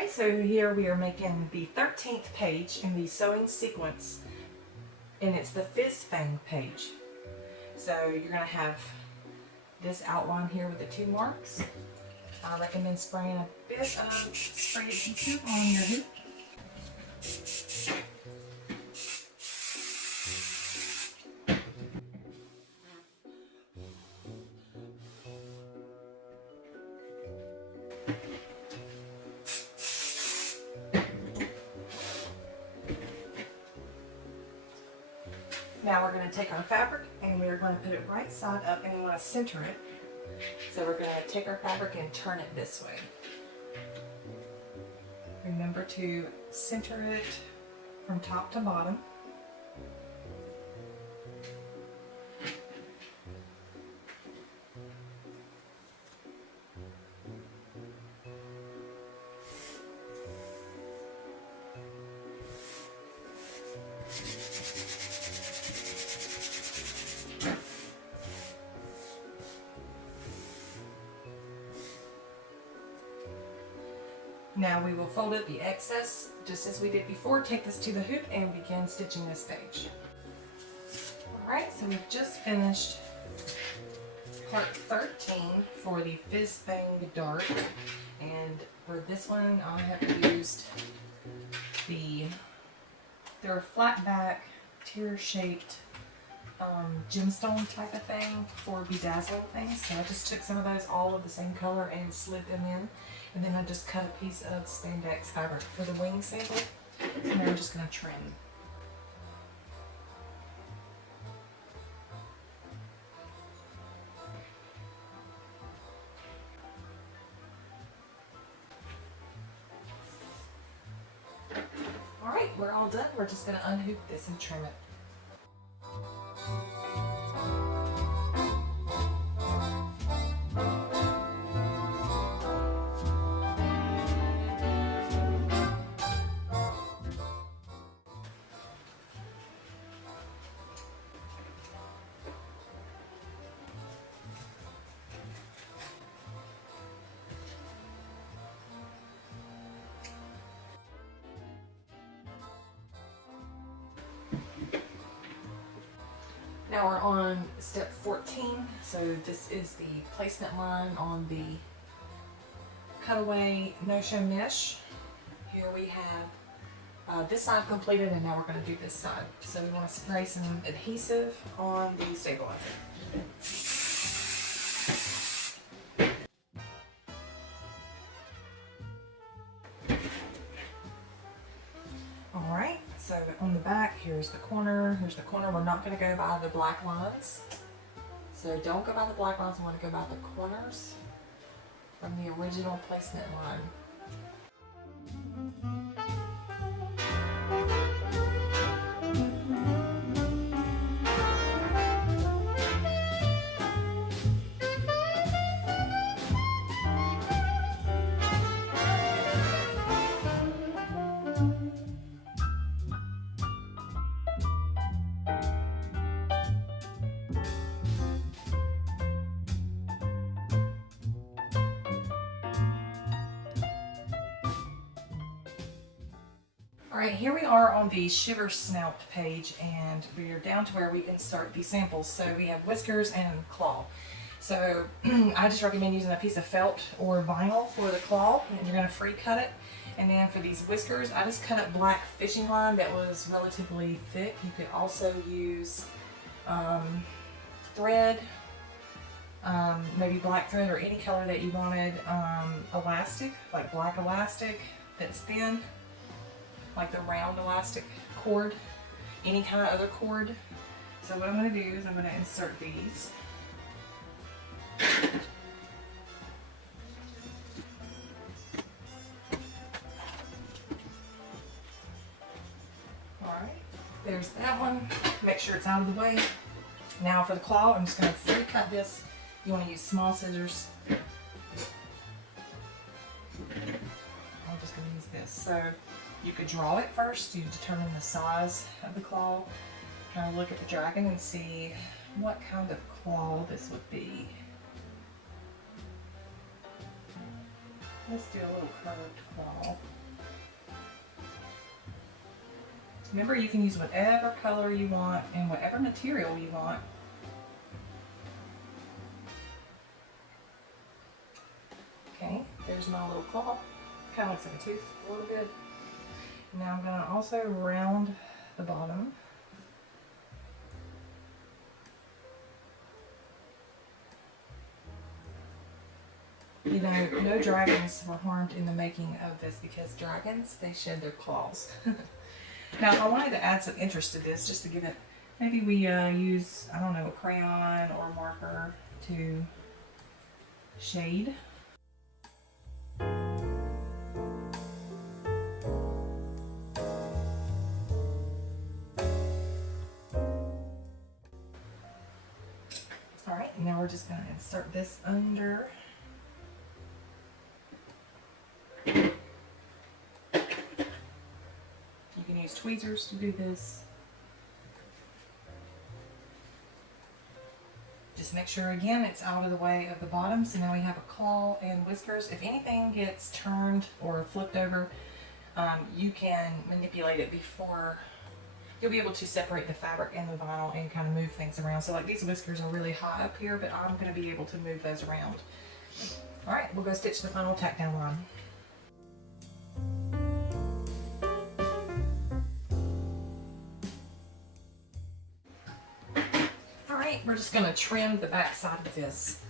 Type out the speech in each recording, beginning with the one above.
Alright, so here we are making the 13th page in the sewing sequence, and it's the fizz fang page. So you're going to have this outline here with the 2 marks. I recommend spraying a bit of spray adhesive on your hoop. Now we're going to take our fabric and we're going to put it right side up, and we want to center it. So we're going to take our fabric and turn it this way. Remember to center it from top to bottom. Now we will fold up the excess just as we did before. Take this to the hoop and begin stitching this page. Alright, so we've just finished part 13 for the fizz fang dart, and for this one I have used they're flat back, tear shaped gemstone type of thing for bedazzling things. So I just took some of those all of the same color and slid them in, and then I just cut a piece of spandex fabric for the wing sample. So now I'm just going to trim. Alright, we're all done. We're just going to unhoop this and trim it. Now we're on step 14, so this is the placement line on the cutaway no-show mesh. Here we have this side completed, and now we're going to do this side. So we want to spray some adhesive on the stabilizer. Alright, so on the back, here's the corner, We're not going to go by the black lines. So don't go by the black lines, we want to go by the corners from the original placement line. Alright, here we are on the sugar snout page, and we are down to where we insert the samples. So we have whiskers and claw. So I just recommend using a piece of felt or vinyl for the claw, and you're going to free cut it. And then for these whiskers, I just cut up black fishing line that was relatively thick. You could also use thread, maybe black thread or any color that you wanted, elastic, like black elastic that's thin, like the round elastic cord, any kind of other cord. So what I'm going to do is I'm going to insert these. Alright, there's that one. Make sure it's out of the way. Now for the claw, I'm just going to free cut this. You want to use small scissors. I'm just going to use this. So you could draw it first to determine the size of the claw. Kind of look at the dragon and see what kind of claw this would be. Let's do a little curved claw. Remember, you can use whatever color you want and whatever material you want. Okay, there's my little claw. Kind of looks like a tooth a little bit. Now I'm going to also round the bottom. You know, no dragons were harmed in the making of this because dragons, they shed their claws. Now, if I wanted to add some interest to this, just to give it, maybe we use, I don't know, a crayon or a marker to shade. All right, now we're just going to insert this under. You can use tweezers to do this. Just make sure again it's out of the way of the bottom. So now we have a claw and whiskers. If anything gets turned or flipped over, you can manipulate it before. You'll be able to separate the fabric and the vinyl and kind of move things around. So like these whiskers are really high up here, but I'm going to be able to move those around. All right, we'll go stitch the final tack down line. We're just going to trim the back side of this.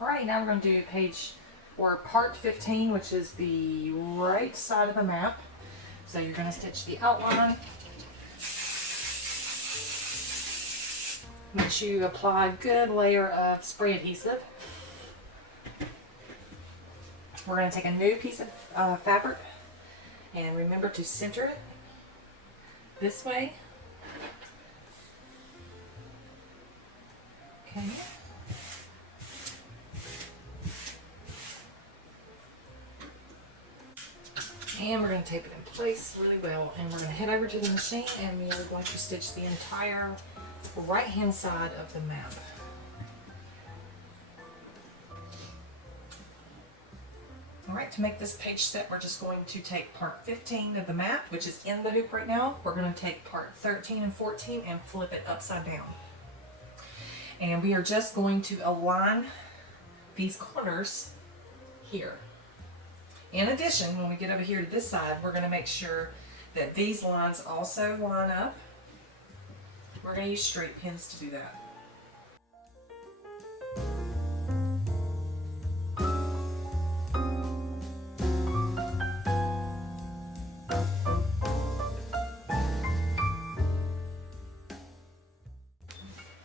Alright, now we're going to do page or part 15, which is the right side of the map. So you're going to stitch the outline. Make sure you apply a good layer of spray adhesive. We're going to take a new piece of fabric and remember to center it this way. Okay. And we're going to tape it in place really well. And we're going to head over to the machine and we are going to stitch the entire right hand side of the map. Alright, to make this page set, we're just going to take part 15 of the map, which is in the hoop right now. We're going to take part 13 and 14 and flip it upside down. And we are just going to align these corners here. In addition, when we get over here to this side, we're going to make sure that these lines also line up. We're going to use straight pins to do that.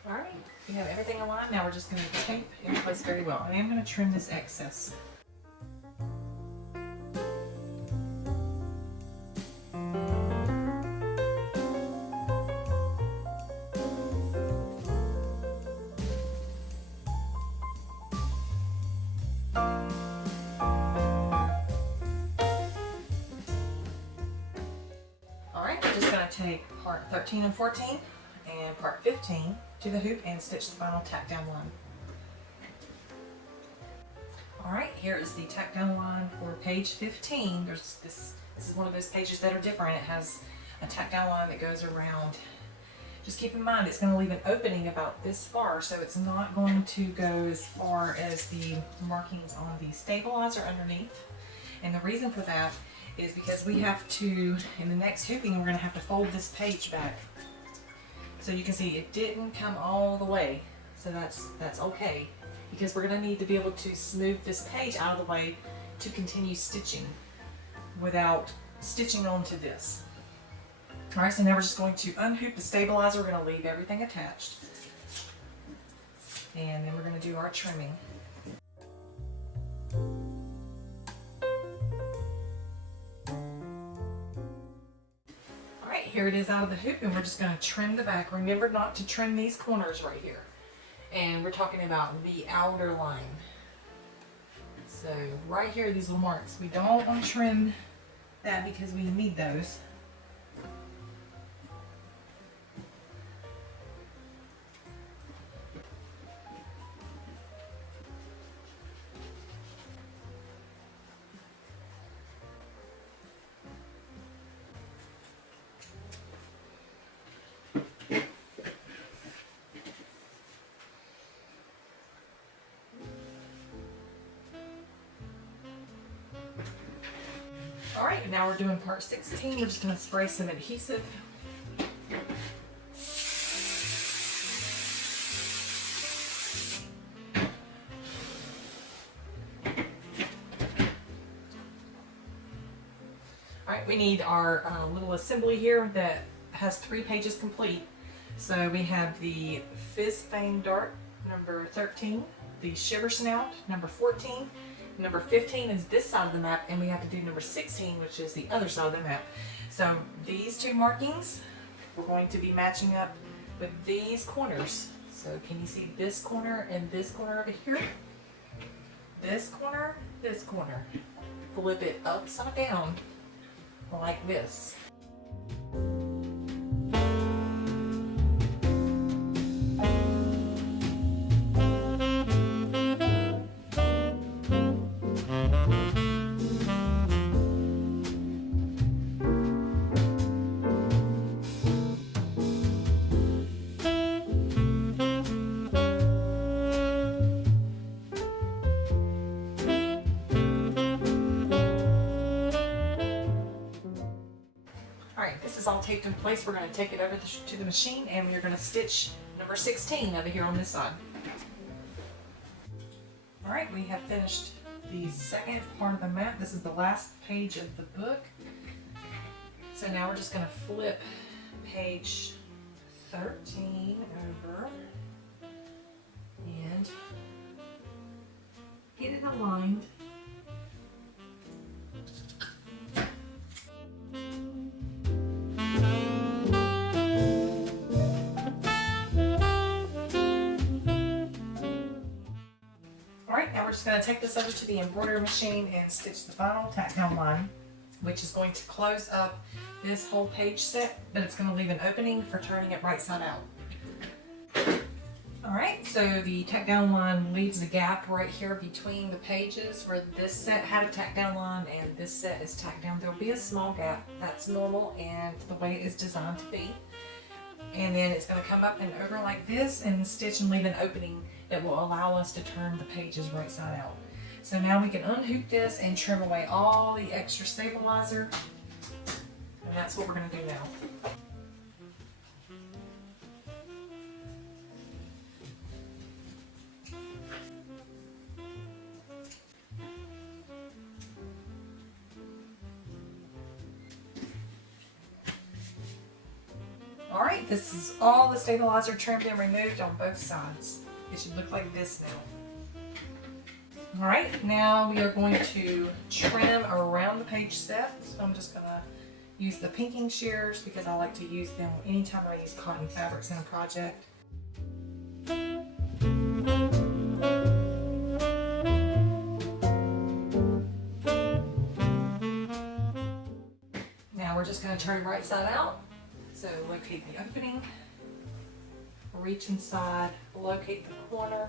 Alright, we have everything aligned. Now we're just going to tape in place very well. I am going to trim this excess. Take part 13 and 14 and part 15 to the hoop and stitch the final tack down line. Alright, here is the tack down line for page 15. This is one of those pages that are different. It has a tack down line that goes around. Just keep in mind it's going to leave an opening about this far, so it's not going to go as far as the markings on the stabilizer underneath. And the reason for that is because we have to, in the next hooping, we're going to have to fold this page back. So you can see it didn't come all the way. So that's okay, because we're going to need to be able to smooth this page out of the way to continue stitching without stitching onto this. Alright, so now we're just going to unhoop the stabilizer. We're going to leave everything attached. And then we're going to do our trimming. Here it is out of the hoop, and we're just going to trim the back. Remember not to trim these corners right here. and we're talking about the outer line. So right here, these little marks, we don't want to trim that because we need those. All right, now we're doing part 16. We're just going to spray some adhesive. All right, we need our little assembly here that has 3 pages complete. So we have the Fizz Fang Dart, number 13, the Shiver Snout, number 14, number 15 is this side of the map, and we have to do number 16, which is the other side of the map. So these 2 markings, we're going to be matching up with these corners. So can you see this corner and this corner over here? This corner, this corner. Flip it upside down like this. This is all taped in place. We're going to take it over to the machine, and we're going to stitch number 16 over here on this side. All right, we have finished the second part of the map. This is the last page of the book. So now we're just going to flip page 13 over and get it aligned. Now we're just going to take this over to the embroidery machine and stitch the final tack down line, which is going to close up this whole page set, but it's going to leave an opening for turning it right side out. Alright, so the tack down line leaves a gap right here between the pages where this set had a tack down line and this set is tacked down. There will be a small gap. That's normal and the way it is designed to be. And then it's going to come up and over like this and stitch and leave an opening that will allow us to turn the pages right side out. So now we can unhoop this and trim away all the extra stabilizer, and that's what we're going to do now. Alright, this is all the stabilizer trimmed and removed on both sides. It should look like this now. Alright, now we are going to trim around the page set. So I'm just going to use the pinking shears because I like to use them anytime I use cotton fabrics in a project. Now we're just going to turn right side out. So locate the opening, reach inside, locate the corner.